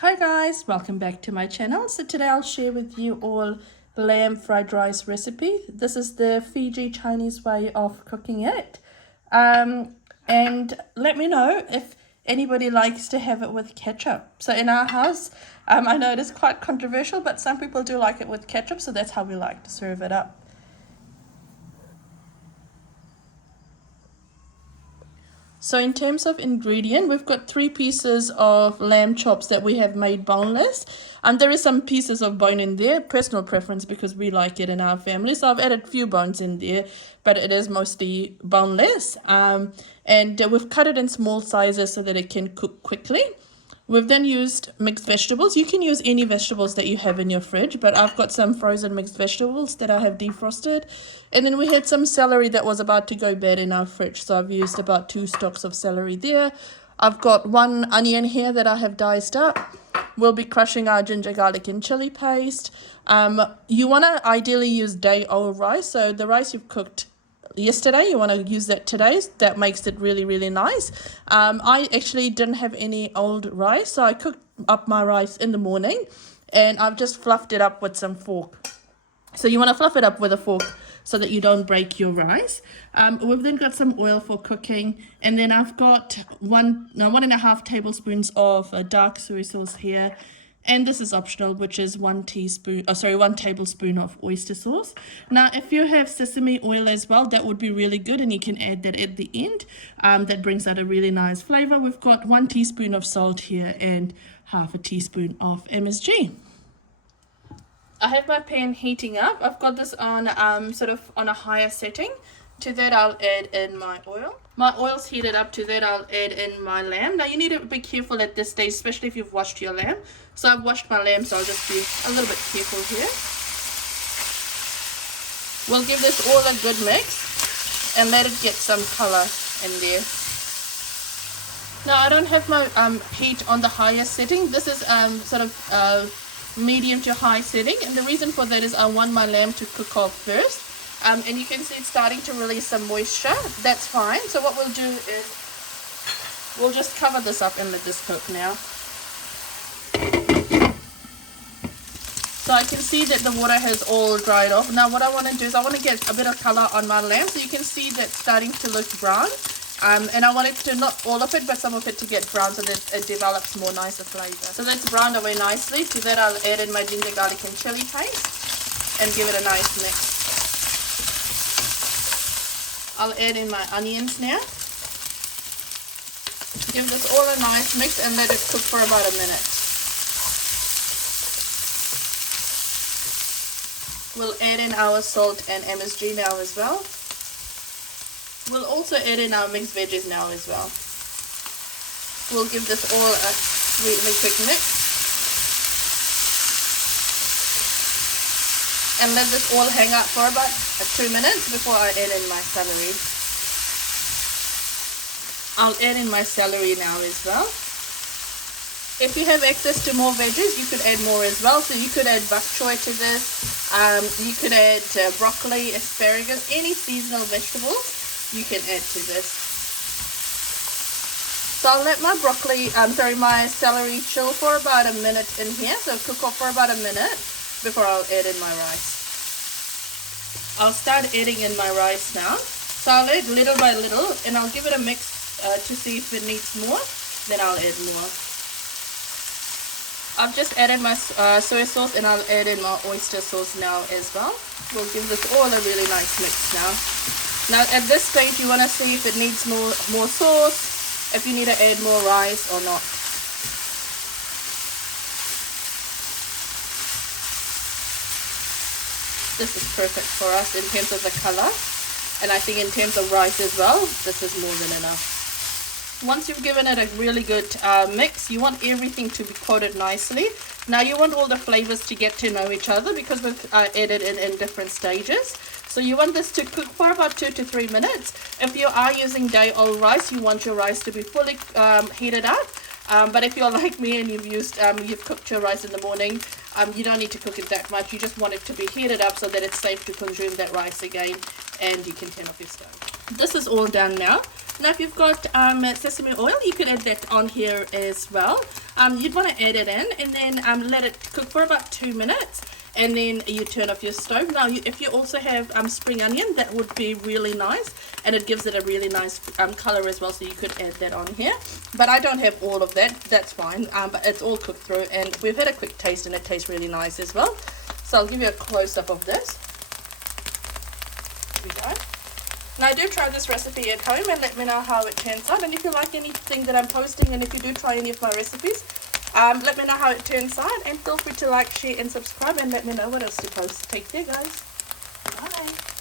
Hi guys, welcome back to my channel. So today I'll share with you all lamb fried rice recipe. This is the Fiji Chinese way of cooking it. And let me know if anybody likes to have it with ketchup. So in our house, I know it is quite controversial, but some people do like it with ketchup, so that's how we like to serve it up. So in terms of ingredient, we've got 3 pieces of lamb chops that we have made boneless. And there is some pieces of bone in there, personal preference because we like it in our family. So I've added a few bones in there, but it is mostly boneless. And we've cut it in small sizes so that it can cook quickly. We've then used mixed vegetables. You can use any vegetables that you have in your fridge, but I've got some frozen mixed vegetables that I have defrosted. And then we had some celery that was about to go bad in our fridge, so I've used about 2 stalks of celery there. I've got 1 onion here that I have diced up. We'll be crushing our ginger, garlic, and chili paste. You want to ideally use day-old rice, so the rice you've cooked yesterday, you want to use that today. That makes it really nice. I actually didn't have any old rice, so I cooked up my rice in the morning and I've just fluffed it up with some fork. So you want to fluff it up with a fork so that you don't break your rice. We've then got some oil for cooking, and then I've got 1.5 tablespoons of dark soy sauce here. And this is optional, which is 1 tablespoon of oyster sauce. Now, if you have sesame oil as well, that would be really good, and you can add that at the end. That brings out a really nice flavor. We've got 1 teaspoon of salt here and half a teaspoon of MSG. I have my pan heating up. I've got this on sort of on a higher setting. To that I'll add in my oil. My oil's heated up. To that I'll add in my lamb. Now you need to be careful at this stage, especially if you've washed your lamb. So I've washed my lamb, so I'll just be a little bit careful here. We'll give this all a good mix and let it get some color in there. Now I don't have my heat on the highest setting. This is sort of medium to high setting, and the reason for that is I want my lamb to cook off first. And you can see it's starting to release some moisture. That's fine. So what we'll do is we'll just cover this up and let this cook now. So I can see that the water has all dried off. Now what I want to do is I want to get a bit of color on my lamb. So you can see that starting to look brown. And I want it to, not all of it, but some of it to get brown so that it develops more nicer flavor. So that's browned away nicely. To that I'll add in my ginger, garlic, and chili paste and give it a nice mix. I'll add in my onions now. Give this all a nice mix and let it cook for about a minute. We'll add in our salt and MSG now as well. We'll also add in our mixed veggies now as well. We'll give this all a really quick mix. And let this all hang out for about 2 minutes before I add in my celery. I'll add in my celery now as well. If you have access to more veggies, you could add more as well. So you could add bok choy to this. You could add broccoli, asparagus, any seasonal vegetables you can add to this. So I'll let my my celery chill for about a minute in here. So cook off for about a minute before I'll add in my rice. I'll start adding in my rice now. So I'll add little by little and I'll give it a mix to see if it needs more. Then I'll add more. I've just added my soy sauce and I'll add in my oyster sauce now as well. We'll give this all a really nice mix now. Now at this stage you want to see if it needs more sauce, if you need to add more rice or not. This is perfect for us in terms of the color, and I think in terms of rice as well, this is more than enough. Once you've given it a really good mix, you want everything to be coated nicely. Now you want all the flavors to get to know each other because we've added it in different stages. So you want this to cook for about 2 to 3 minutes. If you are using day-old rice, you want your rice to be fully heated up. But if you're like me and you've cooked your rice in the morning, you don't need to cook it that much. You just want it to be heated up so that it's safe to consume that rice again, and you can turn off your stove. This is all done now. Now if you've got sesame oil, you could add that on here as well. You'd want to add it in and then let it cook for about 2 minutes, and then you turn off your stove. Now if you also have spring onion, that would be really nice, and it gives it a really nice color as well, so you could add that on here. But I don't have all of that, that's fine, but it's all cooked through, and we've had a quick taste and it tastes really nice as well. So I'll give you a close-up of this. Here we go. Now do try this recipe at home and let me know how it turns out, and if you like anything that I'm posting, and if you do try any of my recipes, let me know how it turns out, and feel free to like, share and subscribe, and let me know what else to post. Take care guys. Bye.